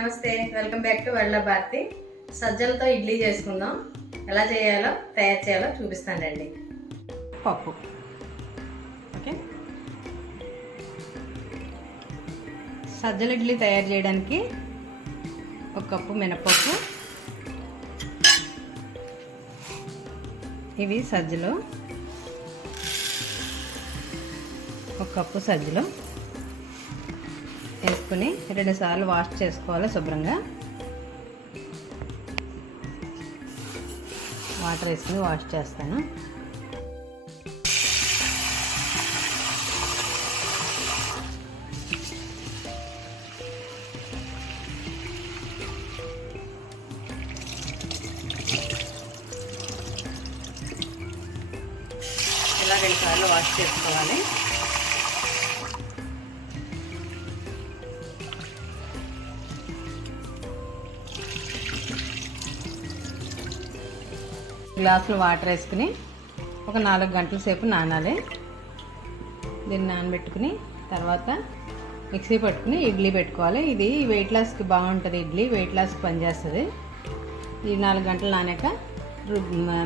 నమస్తే, welcome back to world Bharati. సజ్జలతో ఇడ్లీ చేసుకుందాం. ఎలా చేయాలో తయారు చేయాలో చూపిస్తానండి. పప్పు ఓకే. సజ్జల ఇడ్లీ తయారు చేయడానికి ఒక కప్పు మినపప్పు, ఇవి సజ్జలు, ఒక కప్పు సజ్జలు వేసుకుని 2 సార్లు వాష్ చేసుకోవాలి శుభ్రంగా. వాటర్ వేసుకుని వాష్ చేస్తాను. ఇలా 2 సార్లు వాష్ చేసుకోవాలి. గ్లాసులు వాటర్ వేసుకుని ఒక 4 గంటల సేపు నానాలి. దీన్ని నానబెట్టుకుని తర్వాత మిక్సీ పట్టుకుని ఇడ్లీ పెట్టుకోవాలి. ఇది వెయిట్ లాస్కి బాగుంటుంది. ఇడ్లీ వెయిట్ లాస్కి పనిచేస్తుంది. ఈ 4 గంటలు నానాక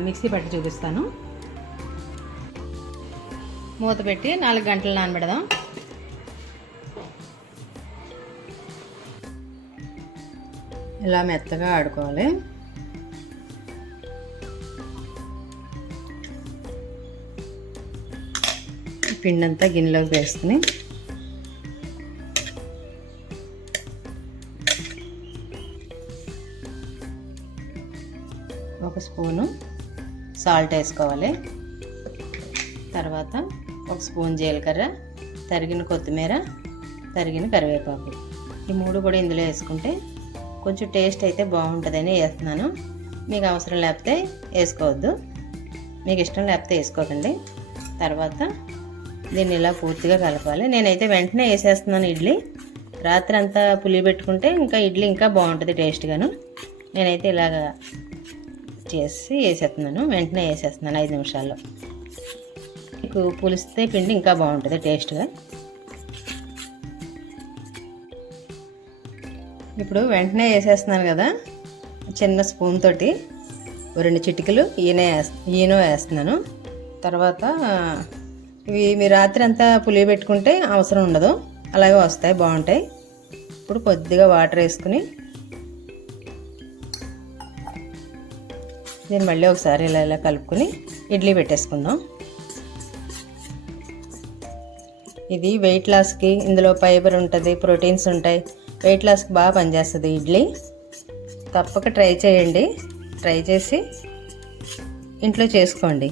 మిక్సీ పట్టి చూపిస్తాను. మూత పెట్టి 4 గంటలు నానబెడదాం. ఇలా మెత్తగా ఆడుకోవాలి. పిండంతా గిన్నెలోకి వేసుకుని ఒక స్పూను సాల్ట్ వేసుకోవాలి. తర్వాత ఒక స్పూన్ జీలకర్ర, తరిగిన కొత్తిమీర, తరిగిన కరివేపాకు, ఈ 3 కూడా ఇందులో వేసుకుంటే కొంచెం టేస్ట్ అయితే బాగుంటుందని వేస్తున్నాను. మీకు అవసరం లేకపోతే వేసుకోవద్దు, మీకు ఇష్టం లేకపోతే వేసుకోకండి. తర్వాత దీన్ని ఇలా పూర్తిగా కలపాలి. నేనైతే వెంటనే వేసేస్తున్నాను ఇడ్లీ. రాత్రి అంతా పులి పెట్టుకుంటే ఇంకా ఇడ్లీ ఇంకా బాగుంటుంది టేస్ట్గాను. నేనైతే ఇలాగ చేసి వేసేస్తున్నాను, వెంటనే వేసేస్తున్నాను 5 నిమిషాల్లో. మీకు పులిస్తే పిండి ఇంకా బాగుంటుంది టేస్ట్గా. ఇప్పుడు వెంటనే వేసేస్తున్నాను కదా, చిన్న స్పూన్ తోటి 2 చిటికలు ఈనో వేస్తున్నాను. తర్వాత ఇవి మీరు రాత్రి అంతా పులియబెట్టుకుంటే అవసరం ఉండదు, అలాగే వస్తాయి, బాగుంటాయి. ఇప్పుడు కొద్దిగా వాటర్ వేసుకుని దీన్ని మళ్ళీ ఒకసారి ఇలా కలుపుకొని ఇడ్లీ పెట్టేసుకుందాం. ఇది వెయిట్ లాస్కి, ఇందులో ఫైబర్ ఉంటుంది, ప్రోటీన్స్ ఉంటాయి, వెయిట్ లాస్కి బాగా పనిచేస్తుంది ఇడ్లీ. తప్పక ట్రై చేయండి. ట్రై చేసి ఇంట్లో చేసుకోండి.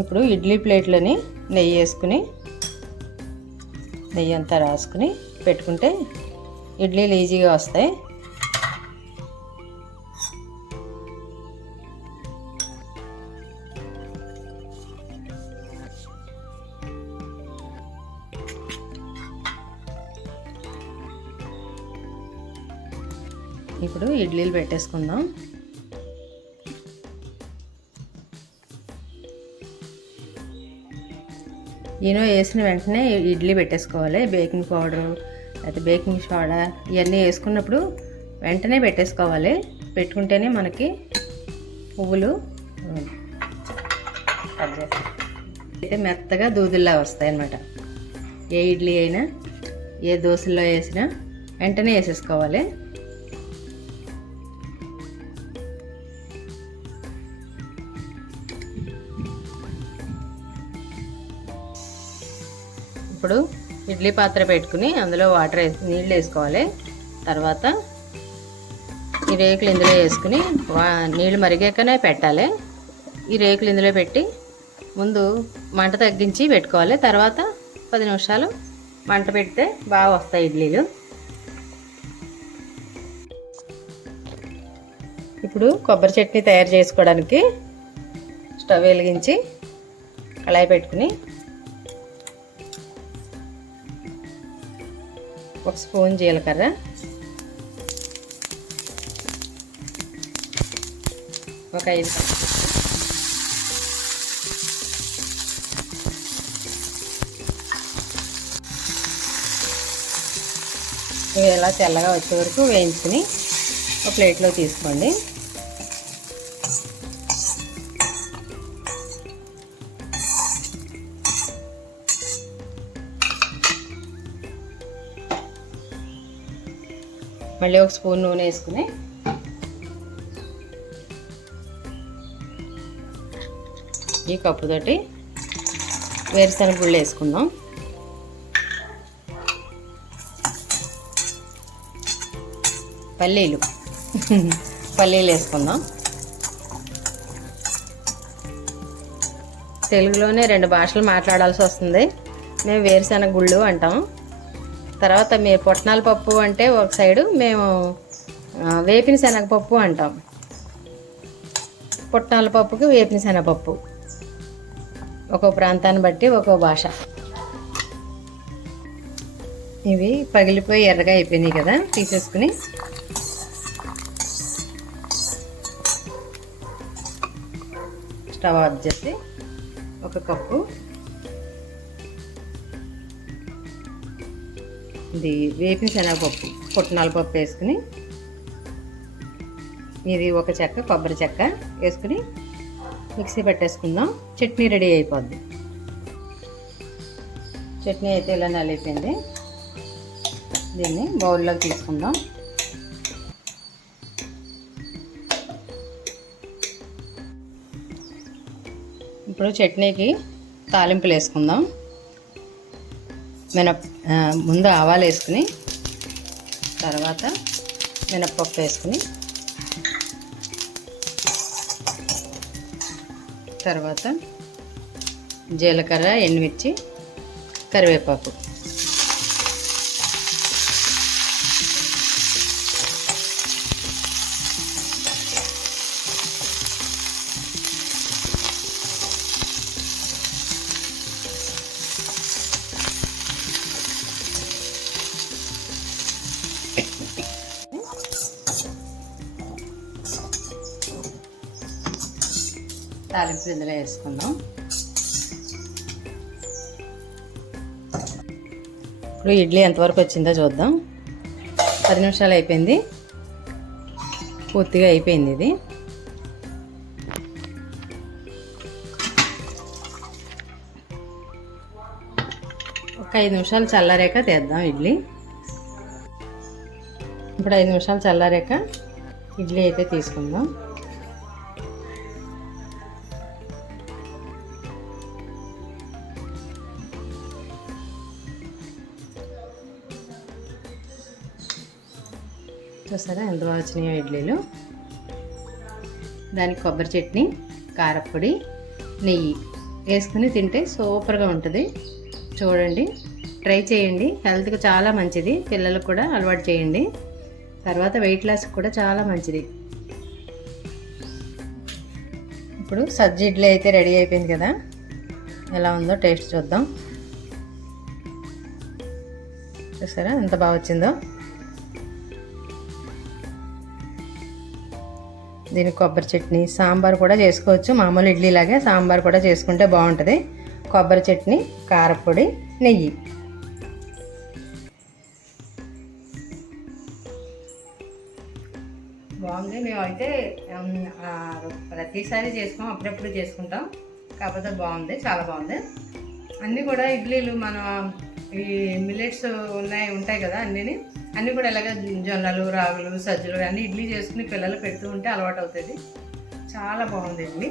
ఇప్పుడు ఇడ్లీ ప్లేట్లోని నెయ్యి వేసుకుని నెయ్యి అంతా రాసుకుని పెట్టుకుంటే ఇడ్లీలు ఈజీగా వస్తాయి. ఇప్పుడు ఇడ్లీలు పెట్టేసుకుందాం. ఈనో వేసిన వెంటనే ఇడ్లీ పెట్టేసుకోవాలి. బేకింగ్ పౌడరు అయితే బేకింగ్ సోడా ఇవన్నీ వేసుకున్నప్పుడు వెంటనే పెట్టేసుకోవాలి. పెట్టుకుంటేనే మనకి పువ్వులు అయితే మెత్తగా దూదుల్లా వస్తాయి అన్నమాట. ఏ ఇడ్లీ అయినా ఏ దోశల్లో వేసినా వెంటనే వేసేసుకోవాలి. ఇప్పుడు ఇడ్లీ పాత్ర పెట్టుకుని అందులో నీళ్ళు వేసుకోవాలి. తర్వాత ఈ రేకులు ఇందులో వేసుకుని నీళ్ళు మరిగాకనే పెట్టాలి. ఈ రేకులు ఇందులో పెట్టి ముందు మంట తగ్గించి పెట్టుకోవాలి. తర్వాత 10 నిమిషాలు మంట పెడితే బాగా వస్తాయి ఇడ్లీలు. ఇప్పుడు కొబ్బరి చట్నీ తయారు చేసుకోవడానికి స్టవ్ వెలిగించి కళాయి పెట్టుకుని ఒక స్పూన్ జీలకర్ర, ఒక 5 ఇవి ఇలా తెల్లగా వచ్చే వరకు వేయించుకుని ఒక ప్లేట్లో తీసుకోండి. మళ్ళీ ఒక స్పూన్ నూనె వేసుకుని ఈ కప్పుతోటి వేరుశనగ గుళ్ళు వేసుకుందాం. పల్లీలు వేసుకుందాం. తెలుగులోనే 2 భాషలు మాట్లాడాల్సి వస్తుంది. మేము వేరుశనగ గుళ్ళు అంటాం. తర్వాత మీరు పుట్నాల పప్పు అంటే ఒక సైడు, మేము వేపిన శనగపప్పు అంటాం. పుట్నాల పప్పుకి వేపిన శనగపప్పు ఒక్కో ప్రాంతాన్ని బట్టి ఒక్కో భాష. ఇవి పగిలిపోయి ఎర్రగా అయిపోయినాయి కదా, తీసేసుకుని స్టవ్ ఆఫ్ చేసి ఒక కప్పు ఇది వేపిన శనగపప్పు పుట్నాల పప్పు వేసుకుని, ఇది ఒక చెక్క కొబ్బరి చెక్క వేసుకుని మిక్సీ పెట్టేసుకుందాం. చట్నీ రెడీ అయిపోద్ది. చట్నీ అయితే ఇలా నలిగిపోయింది. దీన్ని బౌల్లోకి తీసుకుందాం. ఇప్పుడు చట్నీకి తాలింపులు వేసుకుందాం. ముందు ఆవాలు వేసుకుని, తర్వాత మినప్పప్పు వేసుకుని, తర్వాత జీలకర్ర, ఎండుమిర్చి, కరివేపాకు. తాలింపు ఇందులో వేసుకుందాం. ఇప్పుడు ఇడ్లీ ఎంతవరకు వచ్చిందో చూద్దాం. 10 నిమిషాలు అయిపోయింది, పూర్తిగా అయిపోయింది. ఇది ఒక 5 నిమిషాలు చల్లారాక తీద్దాం ఇడ్లీ. ఇప్పుడు 5 నిమిషాలు చల్లారాక ఇడ్లీ అయితే తీసుకుందాం. చూసారా ఎంత బాగా వచ్చినాయో ఇడ్లీలు. దానికి కొబ్బరి చట్నీ, కారపొడి, నెయ్యి వేసుకుని తింటే సూపర్గా ఉంటుంది. చూడండి, ట్రై చేయండి. హెల్త్కి చాలా మంచిది. పిల్లలకు కూడా అలవాటు చేయండి. తర్వాత వెయిట్ లాస్కి కూడా చాలా మంచిది. ఇప్పుడు సజ్జ ఇడ్లీ అయితే రెడీ అయిపోయింది కదా, ఎలా ఉందో టేస్ట్ చూద్దాం. చూసారా ఎంత బాగా వచ్చిందో. దీనికి కొబ్బరి చట్నీ, సాంబార్ కూడా చేసుకోవచ్చు. మామూలు ఇడ్లీలాగే సాంబార్ కూడా చేసుకుంటే బాగుంటుంది. కొబ్బరి చట్నీ, కారపొడి, నెయ్యి. బాగుంది. మేమైతే ప్రతిసారి చేసుకోం, అప్పుడప్పుడు చేసుకుంటాం. కాకపోతే బాగుంది, చాలా బాగుంది. అన్నీ కూడా ఇడ్లీలు మన ఈ మిల్లెట్స్ ఉంటాయి కదా, అన్నీ కూడా ఇలాగ జొన్నలు, రాగులు, సజ్జలు అన్నీ ఇడ్లీ చేసుకుని పిల్లలు పెడుతూ ఉంటే అలవాటు అవుతుంది. చాలా బాగుంది ఇడ్లీ.